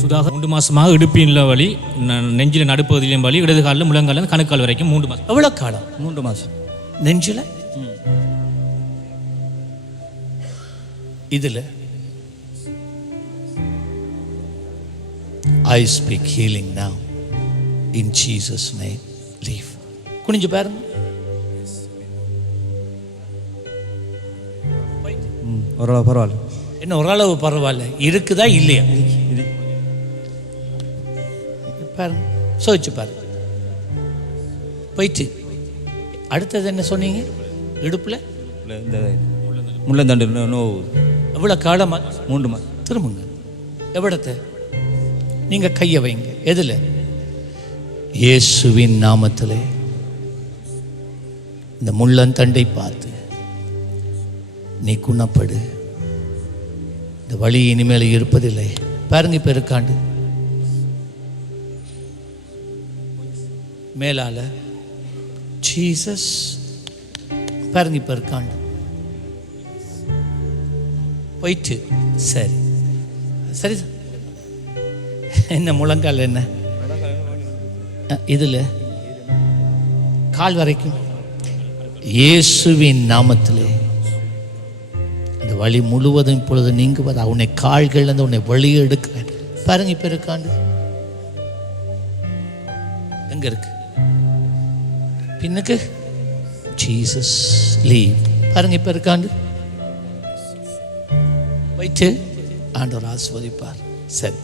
சுதாக மூன்று மாசமாக இடுப்பின்ல வலி நெஞ்சில நடுப்பகுதியிலும் வலி இடது காலில் முழங்கால கணுக்கால் வரைக்கும் மூன்று மாசம். எவ்வளோ காலம்? மூன்று மாதம் நெஞ்சில்? இதில்? I speak healing now. In Jesus name leave குனிஞ்சு பாருங்க. ஓரளவு பரவாயில்ல. என்ன ஓரளவு பரவாயில்ல. இருக்குதா இல்லையா? பாருங்க. சோதிச்சு பாருங்க. போயிட்டு. அடுத்தது என்ன சொன்னீங்க? இடுப்பில்? முள்ளந்தண்டு நோ- நோவு எவ்வளோ காலமா? மூன்று மாதம். திரும்புங்க. எவ்வளத்தை நீங்க கையை வைங்க. எதுல? இயேசுவின் நாமத்திலே. இந்த முள்ளந்தண்டை பார்த்து. நீ குணப்படு. இந்த வழி இனிமேல் இருப்பதில்லை. பாருங்க இப்ப இருக்காண்டு. மேலால. ஜீசஸ் பாருங்க இப்ப இருக்காண்டு போயிட்டு. சரி. சரி என்ன முழங்கால் என்ன? இதில். கால் வரைக்கும். இயேசுவின் நாமத்திலே. அந்த வழி முழுவதும் இப்பொழுது நீங்குவது. உன்னை கால்கள் அந்த உன்னை வழியை எடுக்கிறேன் பாருங்க இப்போ இருக்காண்டு எங்கே இருக்கு? பின்னுக்கு ஜீசஸ் லீவ் பாருங்க இப்போ இருக்காண்டு வைத்து ஆண்டவர் ஆஸ்வதிப்பார் சரி.